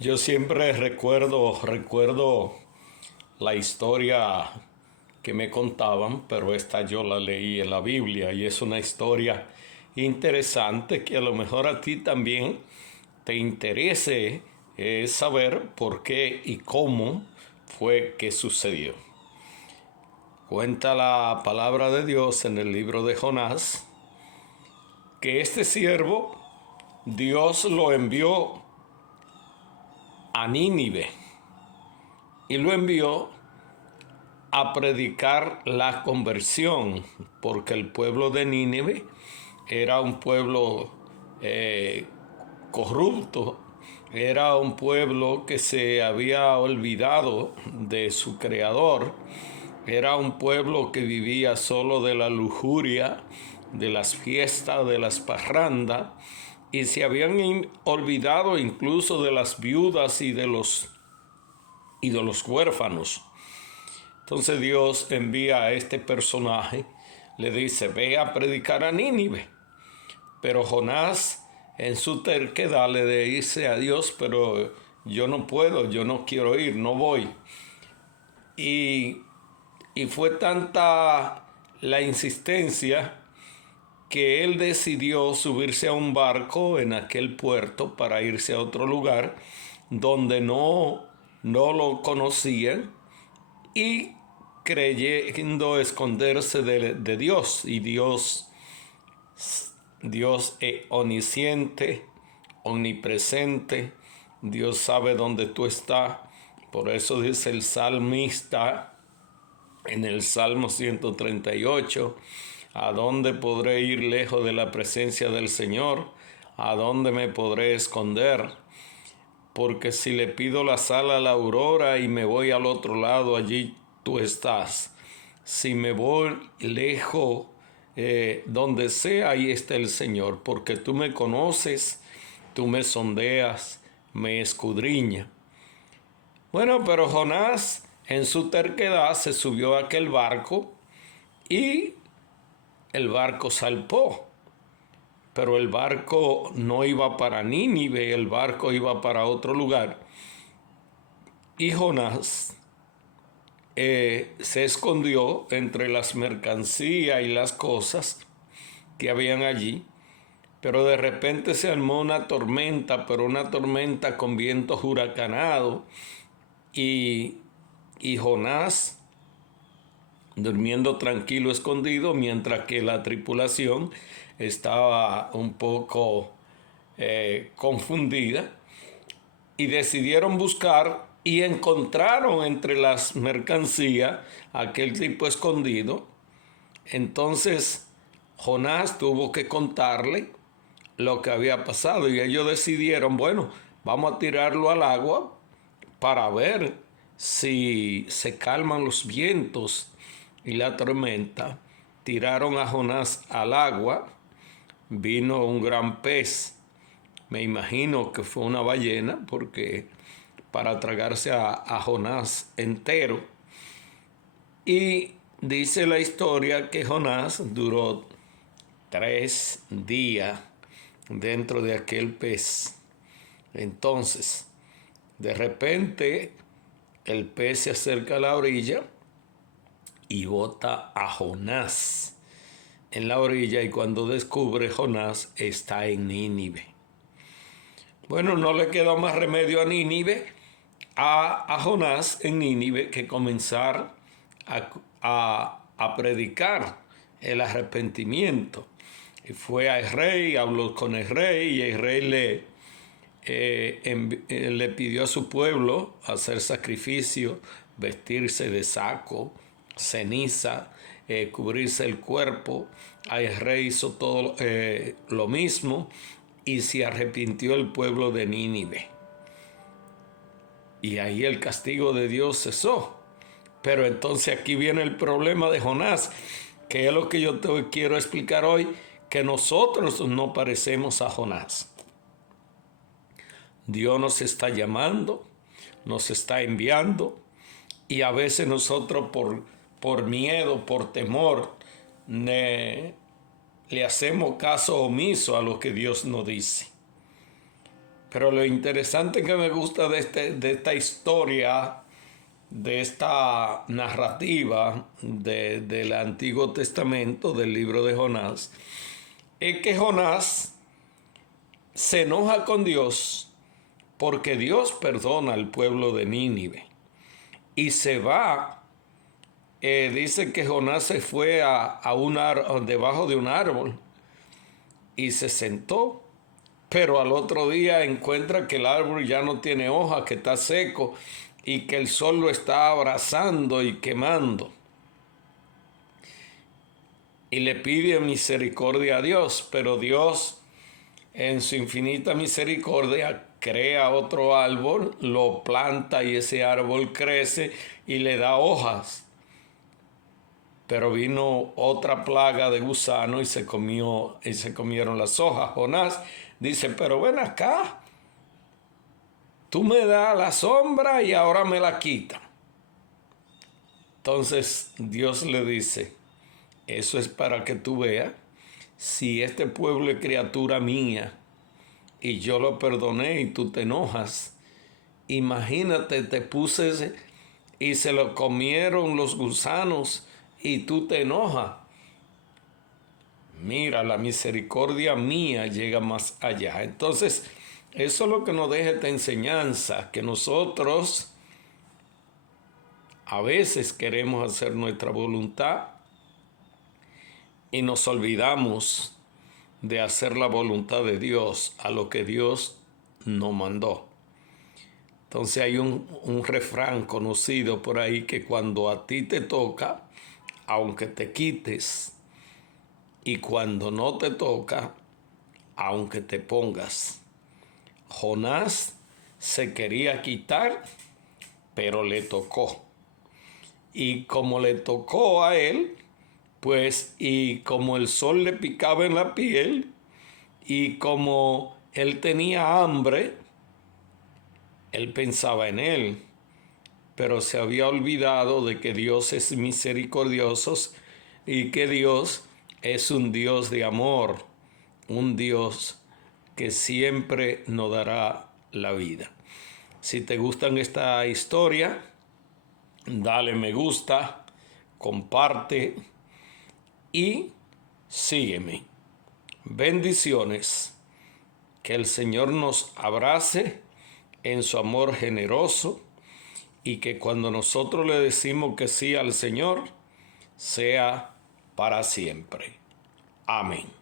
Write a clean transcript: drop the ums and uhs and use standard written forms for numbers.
Yo siempre recuerdo la historia que me contaban, pero esta yo la leí en la Biblia y es una historia interesante que a lo mejor a ti también te interese saber por qué y cómo fue que sucedió. Cuenta la palabra de Dios en el libro de Jonás que este siervo Dios lo envió a Nínive y lo envió a predicar la conversión, porque el pueblo de Nínive era un pueblo corrupto, era un pueblo que se había olvidado de su creador, era un pueblo que vivía solo de la lujuria, de las fiestas, de las parrandas, y se habían olvidado incluso de las viudas y de los huérfanos. Entonces Dios envía a este personaje, le dice, ve a predicar a Nínive. Pero Jonás, en su terquedad, le dice a Dios, pero yo no puedo, yo no quiero ir, no voy. Y fue tanta la insistencia que él decidió subirse a un barco en aquel puerto para irse a otro lugar donde no lo conocían y creyendo esconderse de Dios. Y Dios es omnisciente, omnipresente, Dios sabe dónde tú estás. Por eso dice el salmista en el Salmo 138, ¿a dónde podré ir lejos de la presencia del Señor? ¿A dónde me podré esconder? Porque si le pido la sal a la aurora y me voy al otro lado, allí tú estás. Si me voy lejos, donde sea, ahí está el Señor, porque tú me conoces, tú me sondeas, me escudriñas. Bueno, pero Jonás en su terquedad se subió a aquel barco y el barco salpó. Pero el barco no iba para Nínive, el barco iba para otro lugar. Y Jonás se escondió entre las mercancías y las cosas que habían allí. Pero de repente se armó una tormenta, pero una tormenta con vientos huracanados. Y Jonás durmiendo tranquilo, escondido, mientras que la tripulación estaba un poco confundida, y decidieron buscar y encontraron entre las mercancías aquel tipo escondido. Entonces Jonás tuvo que contarle lo que había pasado y ellos decidieron, bueno, vamos a tirarlo al agua para ver si se calman los vientos y la tormenta. Tiraron a Jonás al agua, vino un gran pez, me imagino que fue una ballena, porque para tragarse a Jonás entero. Y dice la historia que Jonás duró 3 días dentro de aquel pez. Entonces, de repente, el pez se acerca a la orilla y bota a Jonás en la orilla, y cuando descubre, Jonás está en Nínive. Bueno, no le quedó más remedio a Nínive, a Jonás en Nínive, que comenzar a predicar el arrepentimiento. Y fue al rey, habló con el rey, y el rey le pidió a su pueblo hacer sacrificio, vestirse de saco, ceniza, cubrirse el cuerpo. El rey hizo todo lo mismo, y se arrepintió el pueblo de Nínive. Y ahí el castigo de Dios cesó. Pero entonces aquí viene el problema de Jonás, que es lo que yo te quiero explicar hoy, que nosotros no parecemos a Jonás. Dios nos está llamando, nos está enviando, y a veces nosotros por miedo, por temor, le hacemos caso omiso a lo que Dios nos dice. Pero lo interesante que me gusta de esta historia, de esta narrativa del Antiguo Testamento, del libro de Jonás, es que Jonás se enoja con Dios porque Dios perdona al pueblo de Nínive y se va. Dice que Jonás se fue debajo de un árbol y se sentó, pero al otro día encuentra que el árbol ya no tiene hojas, que está seco y que el sol lo está abrasando y quemando. Y le pide misericordia a Dios, pero Dios en su infinita misericordia crea otro árbol, lo planta y ese árbol crece y le da hojas. Pero vino otra plaga de gusano y se comieron las hojas. Jonás dice, pero ven acá, tú me das la sombra y ahora me la quitas. Entonces Dios le dice, eso es para que tú veas, si este pueblo es criatura mía y yo lo perdoné y tú te enojas, imagínate, te puse y se lo comieron los gusanos y tú te enojas. Mira, la misericordia mía llega más allá. Entonces, eso es lo que nos deja esta enseñanza, que nosotros a veces queremos hacer nuestra voluntad y nos olvidamos de hacer la voluntad de Dios, a lo que Dios nos mandó. Entonces hay un refrán conocido por ahí que cuando a ti te toca, aunque te quites, y cuando no te toca, aunque te pongas. Jonás se quería quitar, pero le tocó. Y como le tocó a él, pues, y como el sol le picaba en la piel, y como él tenía hambre, él pensaba en él, pero se había olvidado de que Dios es misericordioso y que Dios es un Dios de amor, un Dios que siempre nos dará la vida. Si te gustan esta historia, dale me gusta, comparte y sígueme. Bendiciones. Que el Señor nos abrace en su amor generoso y que cuando nosotros le decimos que sí al Señor, sea para siempre. Amén.